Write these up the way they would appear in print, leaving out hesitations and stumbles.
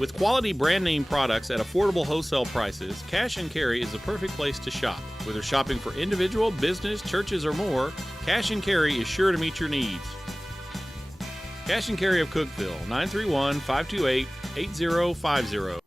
With quality brand name products at affordable wholesale prices, Cash and Carry is the perfect place to shop. Whether shopping for individual, business, churches, or more, Cash and Carry is sure to meet your needs. Cash and Carry of Cookeville, 931-528-8050.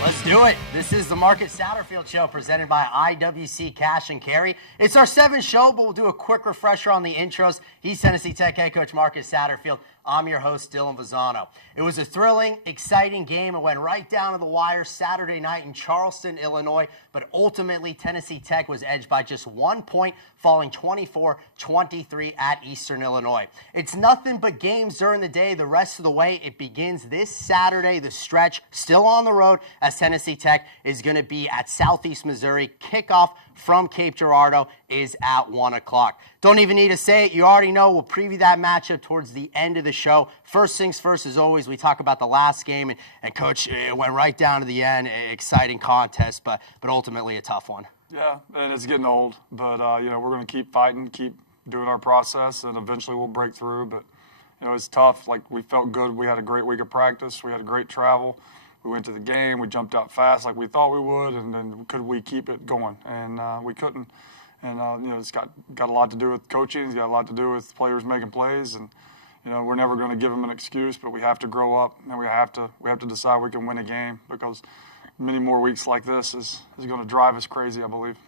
Let's do it. This is the Marcus Satterfield Show presented by IWC Cash and Carry. It's our 7th show, but we'll do a quick refresher on the intros. He's Tennessee Tech head coach Marcus Satterfield. I'm your host, Dylan Vazano. It was a thrilling, exciting game. It went right down to the wire Saturday night in Charleston, Illinois, but ultimately Tennessee Tech was edged by just 1 point, falling 24-23 at Eastern Illinois. It's nothing but games during the day the rest of the way. It begins this Saturday, the stretch still on the road, as Tennessee Tech is going to be at Southeast Missouri. Kickoff from Cape Girardeau is at 1 o'clock. Don't even need to say it. You already know. We'll preview that matchup towards the end of the show. First things first, as always, we talk about the last game. And Coach, it went right down to the end. Exciting contest, but ultimately a tough one. Yeah, and it's getting old. But, we're going to keep fighting, keep doing our process, and eventually we'll break through. But, it's tough. Like, we felt good. We had a great week of practice. We had a great travel. We went to the game. We jumped out fast like we thought we would, and then could we keep it going? And we couldn't. And, it's got a lot to do with coaching. It's got a lot to do with players making plays. And, we're never going to give them an excuse, but we have to grow up, and we have to decide we can win a game, because many more weeks like this is going to drive us crazy, I believe.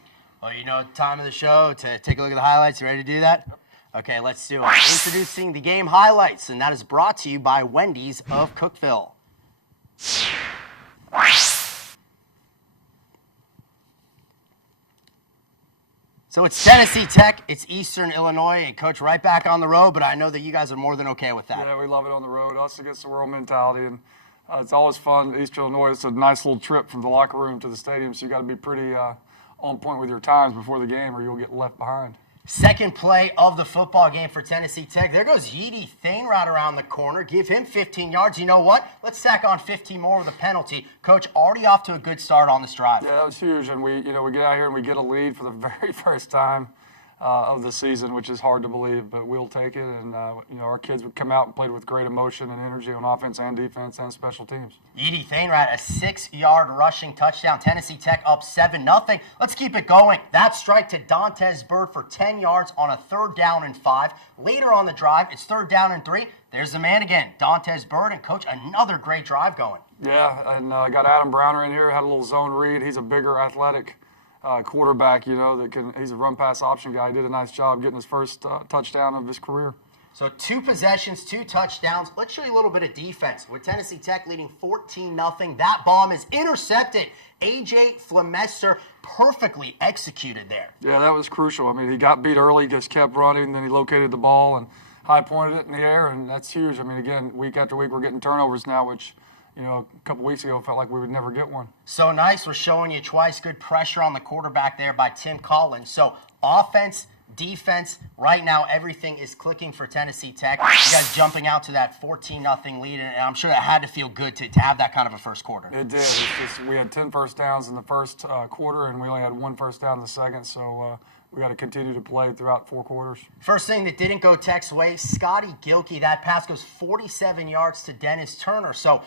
Well, time of the show to take a look at the highlights. You ready to do that? Yep. Okay, let's do it. Introducing the game highlights, and that is brought to you by Wendy's of Cookeville. So it's Tennessee Tech, it's Eastern Illinois, and Coach, right back on the road, but I know that you guys are more than okay with that. Yeah, we love it on the road, us against the world mentality, and it's always fun. Eastern Illinois, it's a nice little trip from the locker room to the stadium, so you got to be pretty on point with your times before the game, or you'll get left behind. Second play of the football game for Tennessee Tech. There goes Yeedy Thane right around the corner. Give him 15 yards. You know what? Let's tack on 15 more with a penalty. Coach, already off to a good start on this drive. Yeah, that was huge. And we get out here and we get a lead for the very first time of the season, which is hard to believe, but we'll take it. And, our kids would come out and played with great emotion and energy on offense and defense and special teams. Yeedy Thainrat, a 6-yard rushing touchdown. Tennessee Tech up 7-0. Let's keep it going. That strike to Dantes Bird for 10 yards on a 3rd down and 5. Later on the drive, it's 3rd down and 3. There's the man again, Dantes Bird, and Coach, another great drive going. Yeah, and I got Adam Browner in here, had a little zone read. He's a bigger, athletic quarterback, he's a run-pass option guy. He did a nice job getting his first touchdown of his career. So 2 possessions, 2 touchdowns. Let's show you a little bit of defense. With Tennessee Tech leading 14-0, that bomb is intercepted. A.J. Flemester perfectly executed there. Yeah, that was crucial. I mean, he got beat early, just kept running, then he located the ball and high-pointed it in the air, and that's huge. I mean, again, week after week we're getting turnovers now, which a couple weeks ago felt like we would never get one. So nice. We're showing you twice. Good pressure on the quarterback there by Tim Collins. So offense, defense, right now everything is clicking for Tennessee Tech. You guys jumping out to that 14-0 lead, and I'm sure that had to feel good to have that kind of a first quarter. It did. We had 10 first downs in the first quarter, and we only had 1 first down in the second, so we got to continue to play throughout 4 quarters. First thing that didn't go Tech's way, Scotty Gilkey. That pass goes 47 yards to Dennis Turner. So,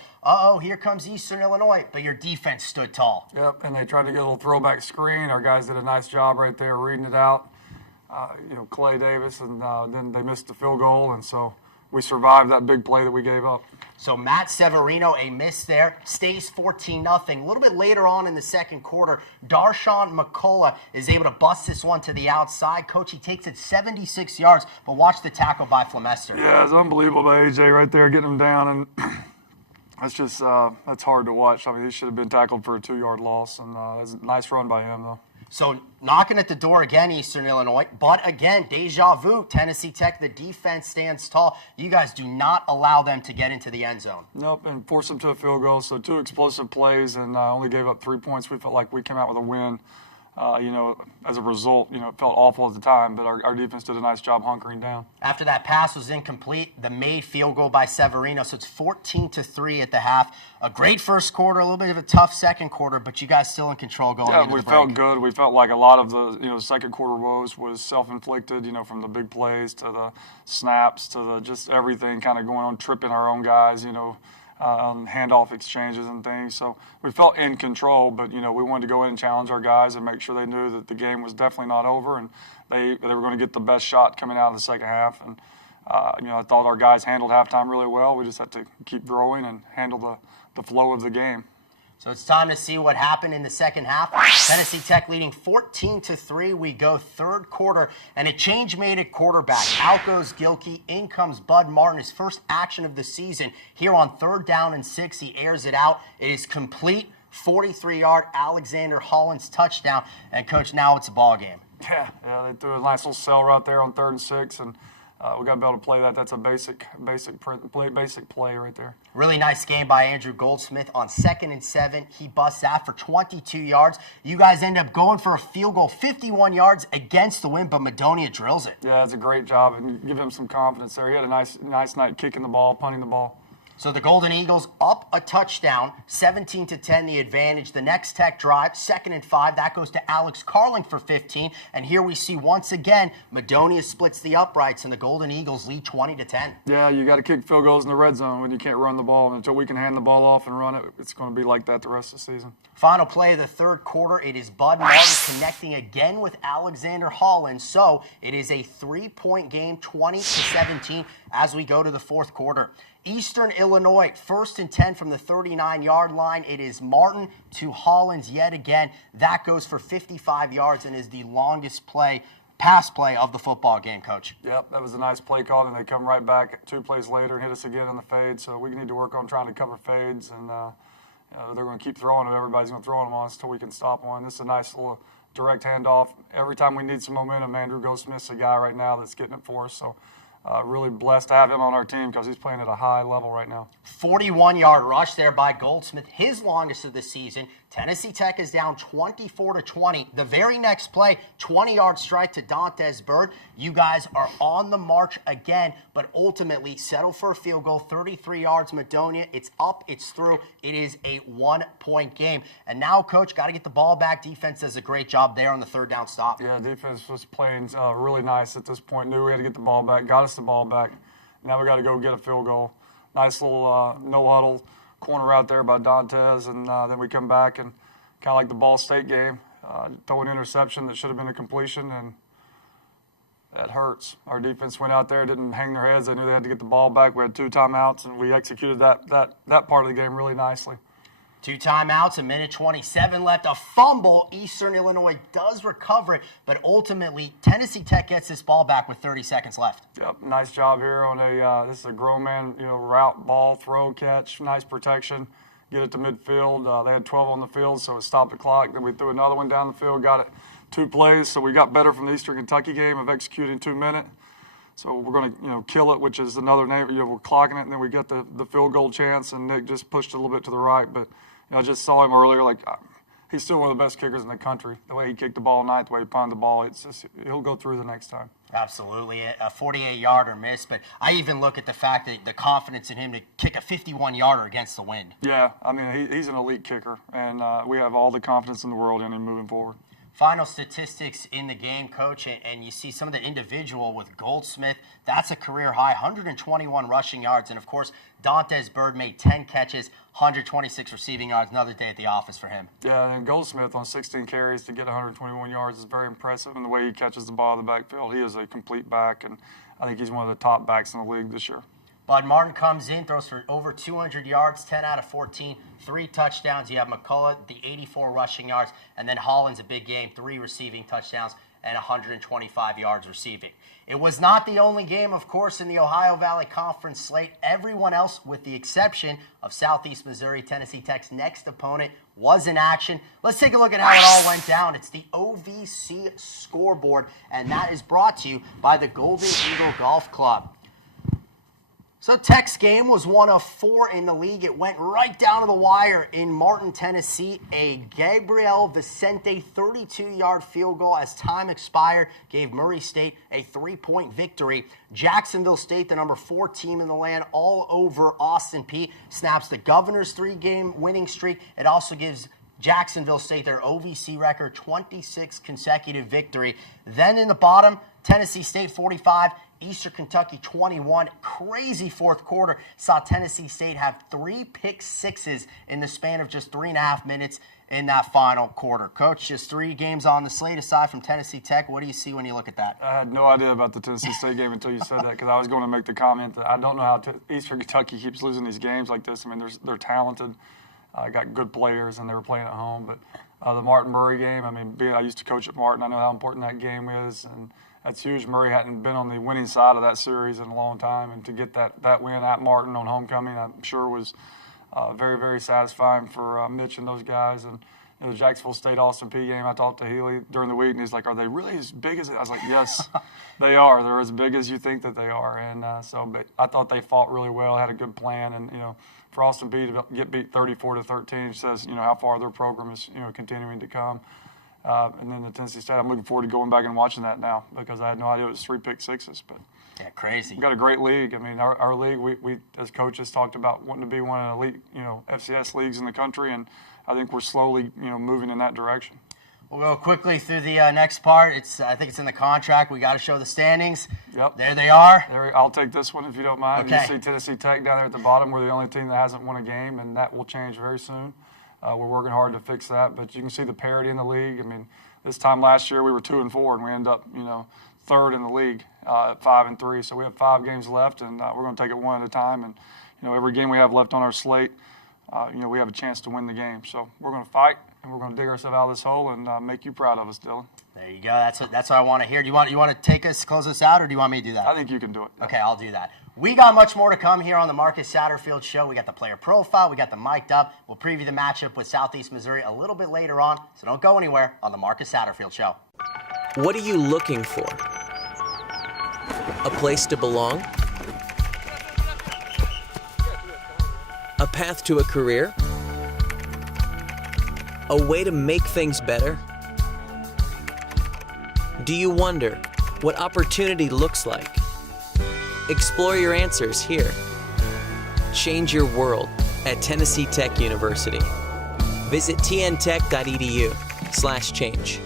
here comes Eastern Illinois, but your defense stood tall. Yep, and they tried to get a little throwback screen. Our guys did a nice job right there reading it out. Clay Davis, and then they missed the field goal, and so we survived that big play that we gave up. So Matt Severino, a miss there, stays 14-0. A little bit later on in the second quarter, Darshawn McCullough is able to bust this one to the outside. Coach, he takes it 76 yards, but watch the tackle by Flemester. Yeah, it's unbelievable by A.J. right there, getting him down, and that's just that's hard to watch. I mean, he should have been tackled for a 2-yard loss, and that's a nice run by him, though. So knocking at the door again, Eastern Illinois. But again, deja vu, Tennessee Tech, the defense stands tall. You guys do not allow them to get into the end zone. Nope, and force them to a field goal. So 2 explosive plays, and only gave up 3 points. We felt like we came out with a win. as a result, it felt awful at the time, but our defense did a nice job hunkering down. After that pass was incomplete, the made field goal by Severino, so it's 14-3 at the half. A great first quarter, a little bit of a tough second quarter, but you guys still in control going into the break. We felt good. We felt like a lot of the second quarter woes was self-inflicted, from the big plays to the snaps to the just everything kind of going on, tripping our own guys, on handoff exchanges and things. So we felt in control, but, we wanted to go in and challenge our guys and make sure they knew that the game was definitely not over and they were going to get the best shot coming out of the second half. And, I thought our guys handled halftime really well. We just had to keep growing and handle the flow of the game. So it's time to see what happened in the second half. Tennessee Tech leading 14-3. We go third quarter, and a change made at quarterback. Out goes Gilkey. In comes Bud Martin, his first action of the season. Here on 3rd down and 6, he airs it out. It is complete. 43-yard Alexander Hollins touchdown. And, Coach, now it's a ball game. Yeah, they threw a nice little cell right there on 3rd and 6, and we got to be able to play that. That's a basic play right there. Really nice game by Andrew Goldsmith on 2nd and 7. He busts that for 22 yards. You guys end up going for a field goal, 51 yards against the wind, but Madonia drills it. Yeah, that's a great job, and give him some confidence there. He had a nice night kicking the ball, punting the ball. So the Golden Eagles up a touchdown, 17-10 the advantage. The next Tech drive, 2nd and 5. That goes to Alex Carling for 15. And here we see once again, Madonia splits the uprights and the Golden Eagles lead 20-10. Yeah, you got to kick field goals in the red zone when you can't run the ball. And until we can hand the ball off and run it, it's going to be like that the rest of the season. Final play of the third quarter, it is Bud Martin connecting again with Alexander Hollins. So it is a 3-point game, 20-17 as we go to the fourth quarter. Eastern Illinois, 1st and 10 from the 39-yard line. It is Martin to Hollins yet again. That goes for 55 yards and is the longest pass play of the football game, Coach. Yep, that was a nice play call, and they come right back 2 plays later and hit us again on the fade. So we need to work on trying to cover fades, and they're going to keep throwing them. Everybody's going to throw them on us until we can stop one. This is a nice little direct handoff. Every time we need some momentum, Andrew Goldsmith's a guy right now that's getting it for us. So really blessed to have him on our team because he's playing at a high level right now. 41-yard rush there by Goldsmith, his longest of the season. Tennessee Tech is down 24-20. The very next play, 20-yard strike to Dantes Bird. You guys are on the march again, but ultimately settle for a field goal, 33 yards, Madonia. It's up, it's through. It is a 1-point game. And now, Coach, got to get the ball back. Defense does a great job there on the 3rd down stop. Yeah, defense was playing really nice at this point. Knew we had to get the ball back, got us the ball back. Now we got to go get a field goal. Nice little no-huddle corner out there by Dantes, and then we come back and kind of like the Ball State game, throw an interception that should have been a completion, and that hurts. Our defense went out there, didn't hang their heads. They knew they had to get the ball back. We had 2 timeouts, and we executed that part of the game really nicely. 2 timeouts, 1:27 left. A fumble. Eastern Illinois does recover it, but ultimately Tennessee Tech gets this ball back with 30 seconds left. Yep, nice job here on this is a grown man, route, ball, throw, catch, nice protection. Get it to midfield. They had 12 on the field, so it stopped the clock. Then we threw another one down the field, got it 2 plays. So we got better from the Eastern Kentucky game of executing 2-minute. So we're going to kill it, which is another name. We're clocking it, and then we got the field goal chance, and Nick just pushed it a little bit to the right, but. I just saw him earlier. He's still one of the best kickers in the country. The way he kicked the ball tonight, the way he punted the ball, he'll go through the next time. Absolutely, a 48-yarder miss. But I even look at the fact that the confidence in him to kick a 51-yarder against the wind. Yeah, I mean he's an elite kicker, and we have all the confidence in the world in him moving forward. Final statistics in the game, Coach, and you see some of the individual with Goldsmith. That's a career high, 121 rushing yards. And, of course, Dantes Bird made 10 catches, 126 receiving yards. Another day at the office for him. Yeah, and Goldsmith on 16 carries to get 121 yards is very impressive. And the way he catches the ball in the backfield, he is a complete back. And I think he's one of the top backs in the league this year. Bud Martin comes in, throws for over 200 yards, 10 out of 14, 3 touchdowns. You have McCullough, the 84 rushing yards, and then Hollins, a big game, 3 receiving touchdowns and 125 yards receiving. It was not the only game, of course, in the Ohio Valley Conference slate. Everyone else, with the exception of Southeast Missouri, Tennessee Tech's next opponent, was in action. Let's take a look at how it all went down. It's the OVC scoreboard, and that is brought to you by the Golden Eagle Golf Club. So Tech's game was one of 4 in the league. It went right down to the wire in Martin, Tennessee. A Gabriel Vicente 32-yard field goal as time expired gave Murray State a 3-point victory. Jacksonville State, the number 4 team in the land, all over Austin Peay, snaps the Governor's 3-game winning streak. It also gives Jacksonville State their OVC record, 26 consecutive victory. Then in the bottom, Tennessee State 45, Eastern Kentucky 21. Crazy fourth quarter saw Tennessee State have 3 pick sixes in the span of just 3.5 minutes in that final quarter. Coach, just 3 games on the slate aside from Tennessee Tech. What do you see when you look at that? I had no idea about the Tennessee State game until you said that, because I was going to make the comment that I don't know how Eastern Kentucky keeps losing these games like this. I mean, they're talented. Got good players, and they were playing at home. But the Martin Murray game, I mean, I used to coach at Martin. I know how important that game is, and that's huge. Murray hadn't been on the winning side of that series in a long time, and to get that win at Martin on homecoming, I'm sure was very, very satisfying for Mitch and those guys. And the Jacksonville State Austin Peay game, I talked to Healy during the week, and he's like, "Are they really as big as it?" I was like, "Yes, they are. They're as big as you think that they are." And but I thought they fought really well, had a good plan, and for Austin Peay to get beat 34-13 says how far their program is continuing to come. And then the Tennessee State, I'm looking forward to going back and watching that now, because I had no idea it was 3 pick sixes. But yeah, crazy. We've got a great league. I mean, our league, we as coaches talked about wanting to be one of the elite, FCS leagues in the country, and I think we're slowly, moving in that direction. We'll go quickly through the next part. I think it's in the contract. We got to show the standings. Yep. There they are. I'll take this one if you don't mind. Okay. You see Tennessee Tech down there at the bottom. We're the only team that hasn't won a game, and that will change very soon. We're working hard to fix that. But you can see the parity in the league. I mean, this time last year we were 2-4, and we ended up, 3rd in the league at 5-3. So we have 5 games left, and we're going to take it one at a time. And every game we have left on our slate, we have a chance to win the game. So we're going to fight, and we're going to dig ourselves out of this hole and make you proud of us, Dylan. There you go. That's what I want to hear. Do you want to close us out, or do you want me to do that? I think you can do it. Okay, I'll do that. We got much more to come here on the Marcus Satterfield Show. We got the player profile. We got the mic'd up. We'll preview the matchup with Southeast Missouri a little bit later on, so don't go anywhere on the Marcus Satterfield Show. What are you looking for? A place to belong? A path to a career? A way to make things better? Do you wonder what opportunity looks like? Explore your answers here. Change your world at Tennessee Tech University. Visit tntech.edu/change.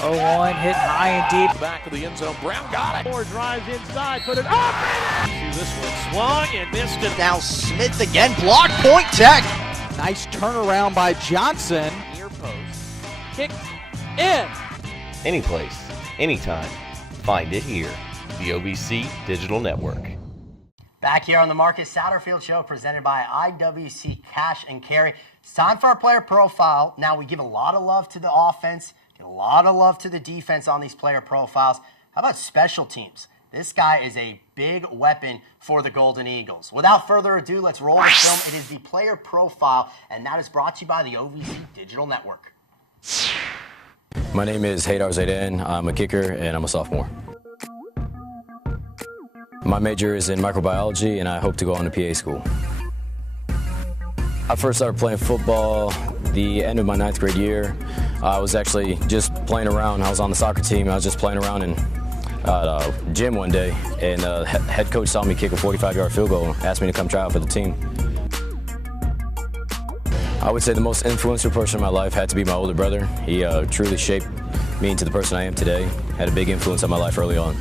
One hit high and deep. Back of the end zone. Brown got it. Moore drives inside. Put it up. This one swung and missed it. Now Smith again. Block point Tech. Nice turnaround by Johnson. Near post. Kick in. Any place, anytime. Find it here. The OVC Digital Network. Back here on the Marcus Satterfield Show, presented by IWC Cash and Carry. It's time for our player profile. Now, we give a lot of love to the offense, give a lot of love to the defense on these player profiles. How about special teams? This guy is a big weapon for the Golden Eagles. Without further ado, let's roll the film. It is the player profile, and that is brought to you by the OVC Digital Network. My name is Haydar Zaidan. I'm a kicker, and I'm a sophomore. My major is in microbiology, and I hope to go on to PA school. I first started playing football the end of my 9th grade year. I was actually just playing around. I was on the soccer team. I was just playing around in gym one day, and the head coach saw me kick a 45-yard field goal and asked me to come try out for the team. I would say the most influential person in my life had to be my older brother. He truly shaped me into the person I am today, had a big influence on my life early on.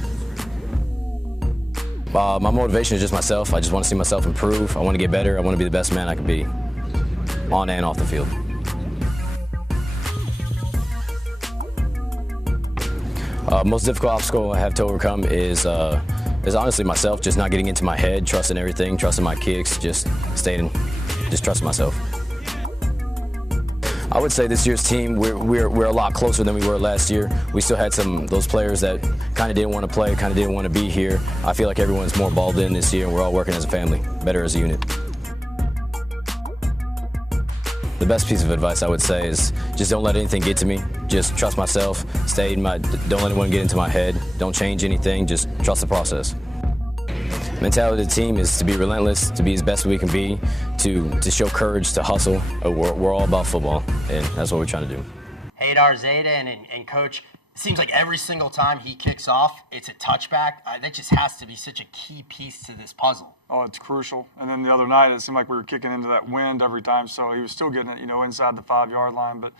My motivation is just myself. I just want to see myself improve. I want to get better. I want to be the best man I can be, on and off the field. Most difficult obstacle I have to overcome is honestly myself, just not getting into my head, trusting everything, trusting my kicks, just trusting myself. I would say this year's team, we're a lot closer than we were last year. We still had those players that kind of didn't want to play, kind of didn't want to be here. I feel like everyone's more balled in this year, and we're all working as a family, better as a unit. The best piece of advice I would say is just don't let anything get to me. Just trust myself. Don't let anyone get into my head. Don't change anything. Just trust the process. Mentality of the team is to be relentless, to be as best we can be, to show courage, to hustle. We're all about football, and that's what we're trying to do. Haydar Zayden and Coach, it seems like every single time he kicks off, it's a touchback. That just has to be such a key piece to this puzzle. Oh, it's crucial. And then the other night, it seemed like we were kicking into that wind every time, so he was still getting it, inside the 5-yard line. But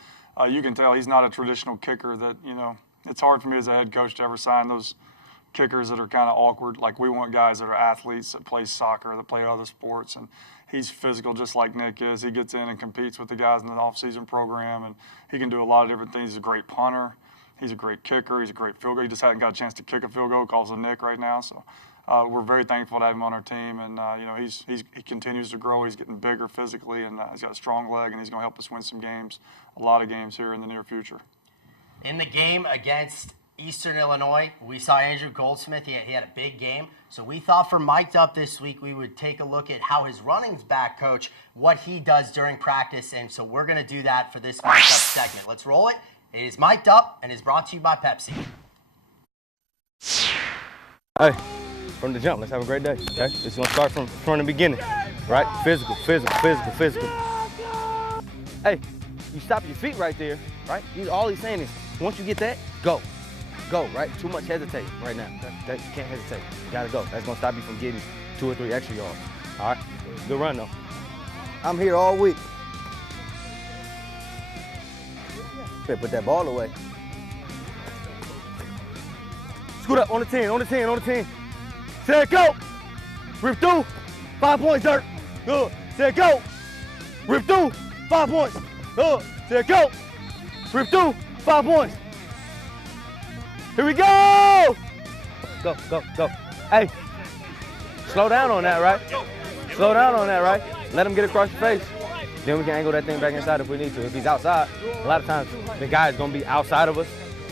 you can tell he's not a traditional kicker that, it's hard for me as a head coach to ever sign those kickers that are kind of awkward. Like, we want guys that are athletes that play soccer, that play other sports, and he's physical just like Nick is. He gets in and competes with the guys in the off-season program, and he can do a lot of different things. He's a great punter. He's a great kicker. He's a great field goal. He just hasn't got a chance to kick a field goal because of Nick right now. So we're very thankful to have him on our team, and he continues to grow. He's getting bigger physically, and he's got a strong leg, and he's going to help us win some games, a lot of games here in the near future. In the game against Eastern Illinois, we saw Andrew Goldsmith. He had a big game. So we thought for Mic'd Up this week, we would take a look at how his running back coach, what he does during practice. And so we're going to do that for this Mic'd Up segment. Let's roll it. It is Mic'd Up and is brought to you by Pepsi. Hey, from the jump, let's have a great day, okay? It's going to start from the beginning, right? Physical. Hey, you stop your feet right there, right? All he's saying is, once you get that, go, right? Too much hesitating right now. You can't hesitate. You gotta go. That's gonna stop you from getting 2 or 3 extra yards. All right? Good run, though. I'm here all week. Better put that ball away. Scoot up on the 10. Set, go. Rip through. 5 points, Dirk. Good. Set, go. Rip through. 5 points. Good. Set, go. Rip through. 5 points. Here we go! Go. Hey, slow down on that, right? Let him get across your face. Then we can angle that thing back inside if we need to. If he's outside, a lot of times the guy is going to be outside of us,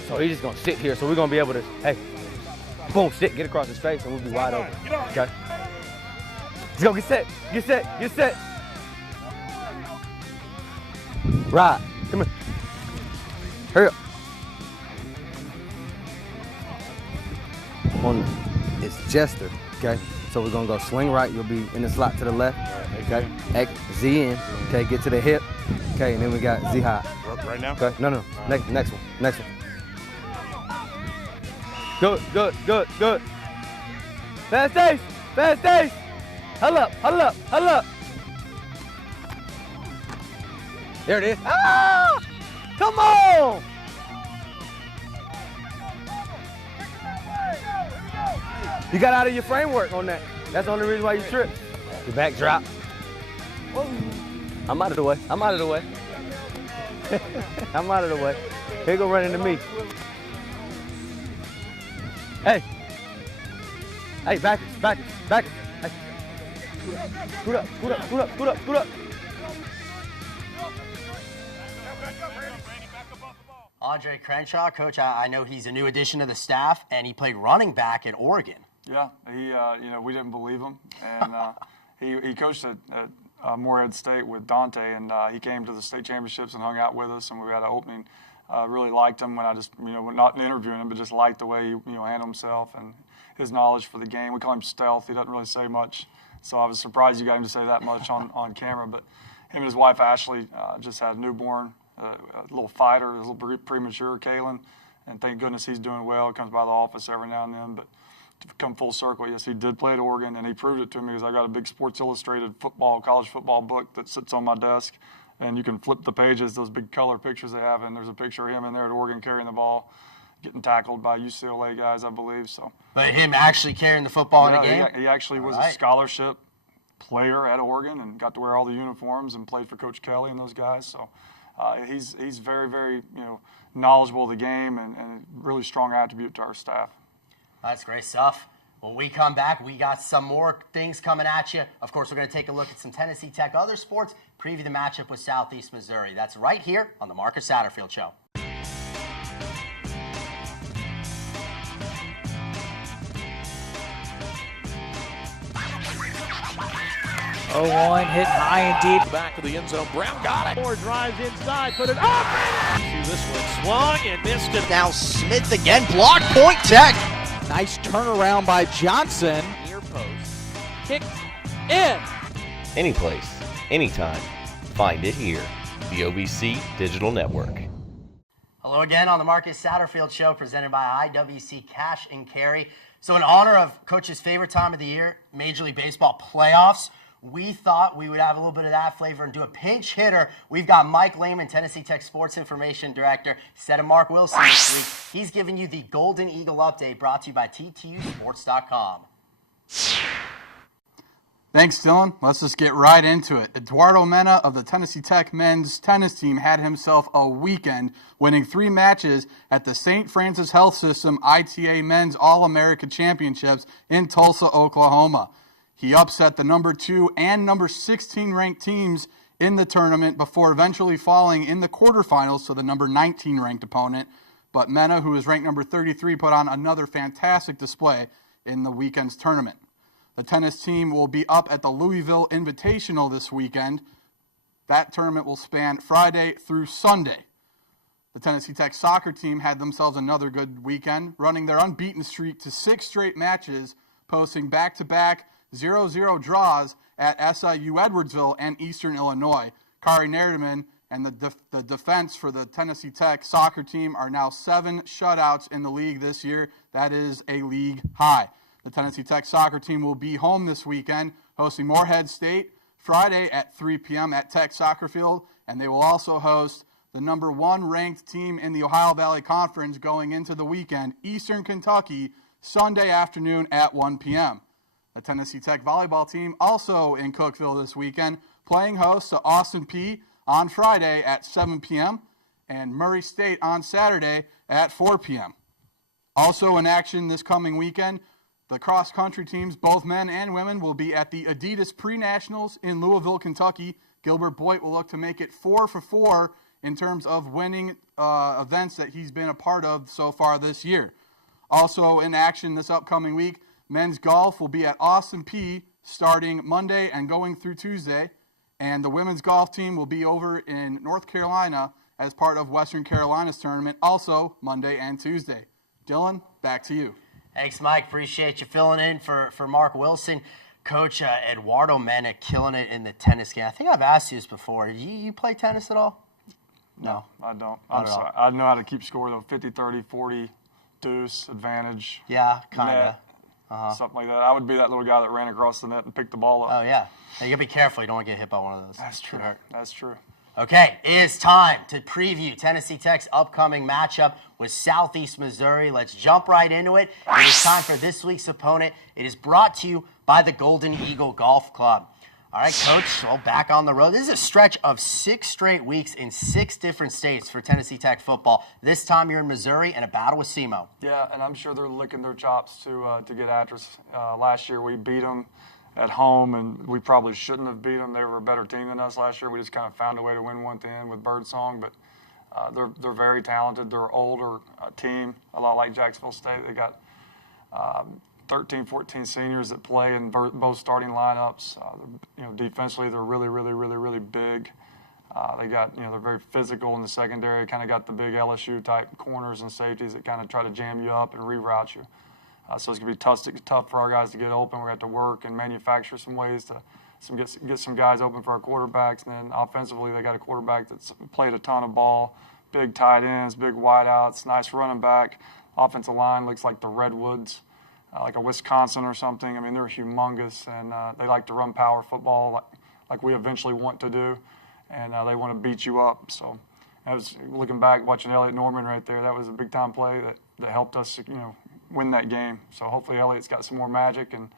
so he's just going to sit here. So we're going to be able to, hey, boom, sit, get across his face, and we'll be wide open. Okay? Let's go, get set. Ride, come here. Hurry up. It's Jester, okay? So we're gonna go swing right, you'll be in the slot to the left, okay? X, Z in, okay, get to the hip, okay, and then we got Z high. Right now? Okay, no, next one. Good. Fast days. Huddle up. There it is. Ah! Come on! You got out of your framework on that. That's the only reason why you tripped. The back drop. Whoa. I'm out of the way. I'm out of the way. Here go running to me. Hey, back. Hey. Scoot up. Andre Crenshaw, Coach, I know he's a new addition to the staff, and he played running back at Oregon. Yeah, we didn't believe him, and he coached at Morehead State with Dante, and he came to the state championships and hung out with us, and we had an opening. Really liked him when I just, not interviewing him, but just liked the way he, handled himself and his knowledge for the game. We call him Stealth. He doesn't really say much, so I was surprised you got him to say that much on camera. But him and his wife Ashley just had a newborn, a little fighter, a little premature, Kalen, and thank goodness he's doing well. Comes by the office every now and then, but to come full circle, yes, he did play at Oregon, and he proved it to me because I got a big Sports Illustrated college football book that sits on my desk, and you can flip the pages, those big color pictures they have, and there's a picture of him in there at Oregon carrying the ball, getting tackled by UCLA guys, I believe. So, but him actually carrying the football in a game? He actually was a scholarship player at Oregon and got to wear all the uniforms and played for Coach Kelly and those guys. So he's very, very knowledgeable of the game and a really strong attribute to our staff. That's great stuff. When we come back, we got some more things coming at you. Of course, we're going to take a look at some Tennessee Tech other sports, preview the matchup with Southeast Missouri. That's right here on the Marcus Satterfield Show. 0-1 hit high and deep. Back to the end zone. Brown got it. Moore drives inside. Put it up. See this one. Swung and missed it. Now Smith again. Block. Point Tech. Nice turnaround by Johnson. Near post. Kick in. Any place, anytime. Find it here. The OBC Digital Network. Hello again on the Marcus Satterfield Show, presented by IWC Cash and Carry. So in honor of Coach's favorite time of the year, Major League Baseball playoffs, we thought we would have a little bit of that flavor and do a pinch hitter. We've got Mike Lehman, Tennessee Tech Sports Information Director, instead of Mark Wilson this week. He's giving you the Golden Eagle update, brought to you by TTUsports.com. Thanks, Dylan. Let's just get right into it. Eduardo Mena of the Tennessee Tech men's tennis team had himself a weekend, winning 3 matches at the St. Francis Health System ITA Men's All-America Championships in Tulsa, Oklahoma. He upset the number 2 and number 16 ranked teams in the tournament before eventually falling in the quarterfinals to the number 19 ranked opponent. But Mena, who is ranked number 33, put on another fantastic display in the weekend's tournament. The tennis team will be up at the Louisville Invitational this weekend. That tournament will span Friday through Sunday. The Tennessee Tech soccer team had themselves another good weekend, running their unbeaten streak to 6 straight matches, posting back-to-back 0-0 draws at SIU Edwardsville and Eastern Illinois. Kari Nerdeman and the defense for the Tennessee Tech soccer team are now 7 shutouts in the league this year. That is a league high. The Tennessee Tech soccer team will be home this weekend, hosting Morehead State Friday at 3 p.m. at Tech Soccer Field, and they will also host the number 1 ranked team in the Ohio Valley Conference going into the weekend, Eastern Kentucky, Sunday afternoon at 1 p.m. The Tennessee Tech volleyball team also in Cookeville this weekend, playing host to Austin Peay on Friday at 7 p.m. and Murray State on Saturday at 4 p.m. Also in action this coming weekend, the cross-country teams, both men and women, will be at the Adidas Pre-Nationals in Louisville, Kentucky. Gilbert Boyd will look to make it 4 for 4 in terms of winning events that he's been a part of so far this year. Also in action this upcoming week, men's golf will be at Austin Peay starting Monday and going through Tuesday, and the women's golf team will be over in North Carolina as part of Western Carolina's tournament, also Monday and Tuesday. Dylan, back to you. Thanks, Mike. Appreciate you filling in for Mark Wilson. Coach Eduardo Mena killing it in the tennis game. I think I've asked you this before. You play tennis at all? No, I don't. I'm sorry. I know how to keep score, though. 50, 30, 40, deuce, advantage. Yeah, kind of. Something like that. I would be that little guy that ran across the net and picked the ball up. Oh, yeah. Now, you got to be careful. You don't want to get hit by one of those. That's true. That's true. Okay, it is time to preview Tennessee Tech's upcoming matchup with Southeast Missouri. Let's jump right into it. It is time for this week's opponent. It is brought to you by the Golden Eagle Golf Club. All right, Coach, well, back on the road. This is a stretch of 6 straight weeks in 6 different states for Tennessee Tech football. This time you're in Missouri and a battle with SEMO. Yeah, and I'm sure they're licking their chops to get after us. Last year we beat them at home, and we probably shouldn't have beat them. They were a better team than us last year. We just kind of found a way to win one at the end with Birdsong, but they're very talented. They're an older team, a lot like Jacksonville State. They got 13, 14 seniors that play in both starting lineups. Defensively, they're really big. They got, they're very physical in the secondary. Kind of got the big LSU type corners and safeties that kind of try to jam you up and reroute you. So it's going to be tough for our guys to get open. We're going to have to work and manufacture some ways to get some guys open for our quarterbacks. And then offensively, they got a quarterback that's played a ton of ball, big tight ends, big wideouts, nice running back. Offensive line looks like the Redwoods, like a Wisconsin or something. I mean, they're humongous, and they like to run power football like we eventually want to do, and they want to beat you up. So I was looking back, watching Elliott Norman right there. That was a big-time play that helped us, win that game. So hopefully Elliott's got some more magic and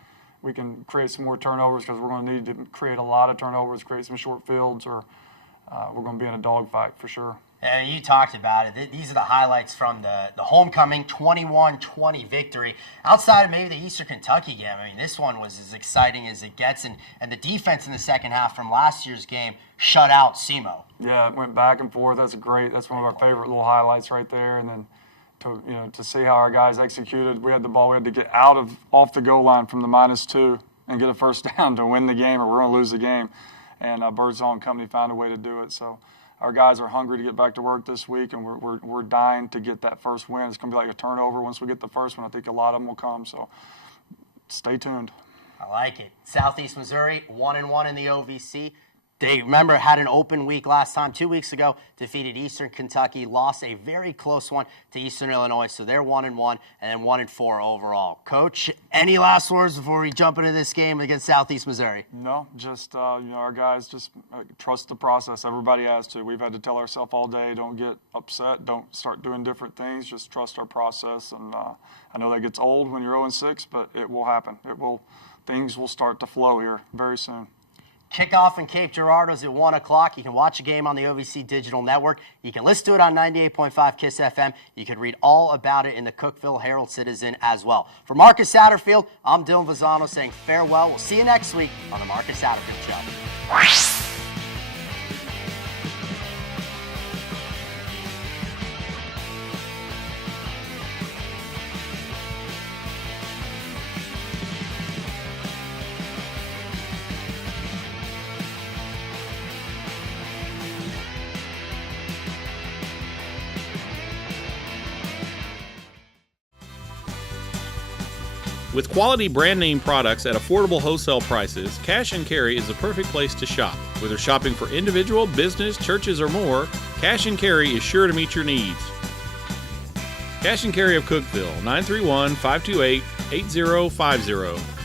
we can create some more turnovers, because we're going to need to create a lot of turnovers, create some short fields, or we're going to be in a dogfight for sure. And you talked about it. These are the highlights from the homecoming 21-20 victory. Outside of maybe the Eastern Kentucky game, I mean, this one was as exciting as it gets. And the defense in the second half from last year's game shut out SEMO. Yeah, it went back and forth. That's one of our favorite little highlights right there. And then to see how our guys executed. We had the ball. We had to get off the goal line from the -2 and get a first down to win the game, or we're going to lose the game. And Birdsall and company found a way to do it. So our guys are hungry to get back to work this week, and we're dying to get that first win. It's going to be like a turnover once we get the first one. I think a lot of them will come. So stay tuned. I like it. Southeast Missouri, 1-1 in the OVC. They, remember, had an open week last time, 2 weeks ago, defeated Eastern Kentucky, lost a very close one to Eastern Illinois, so they're 1-1 and then 1-4 overall. Coach, any last words before we jump into this game against Southeast Missouri? No, just, our guys just trust the process. Everybody has to. We've had to tell ourselves all day, don't get upset, don't start doing different things, just trust our process. And I know that gets old when you're 0-6, but it will happen. Things will start to flow here very soon. Kickoff in Cape Girardeau is at 1 o'clock. You can watch a game on the OVC Digital Network. You can listen to it on 98.5 KISS FM. You can read all about it in the Cookeville Herald-Citizen as well. For Marcus Satterfield, I'm Dylan Vazano saying farewell. We'll see you next week on the Marcus Satterfield Show. With quality brand name products at affordable wholesale prices, Cash and Carry is the perfect place to shop. Whether shopping for individual, business, churches, or more, Cash and Carry is sure to meet your needs. Cash and Carry of Cookeville, 931-528-8050.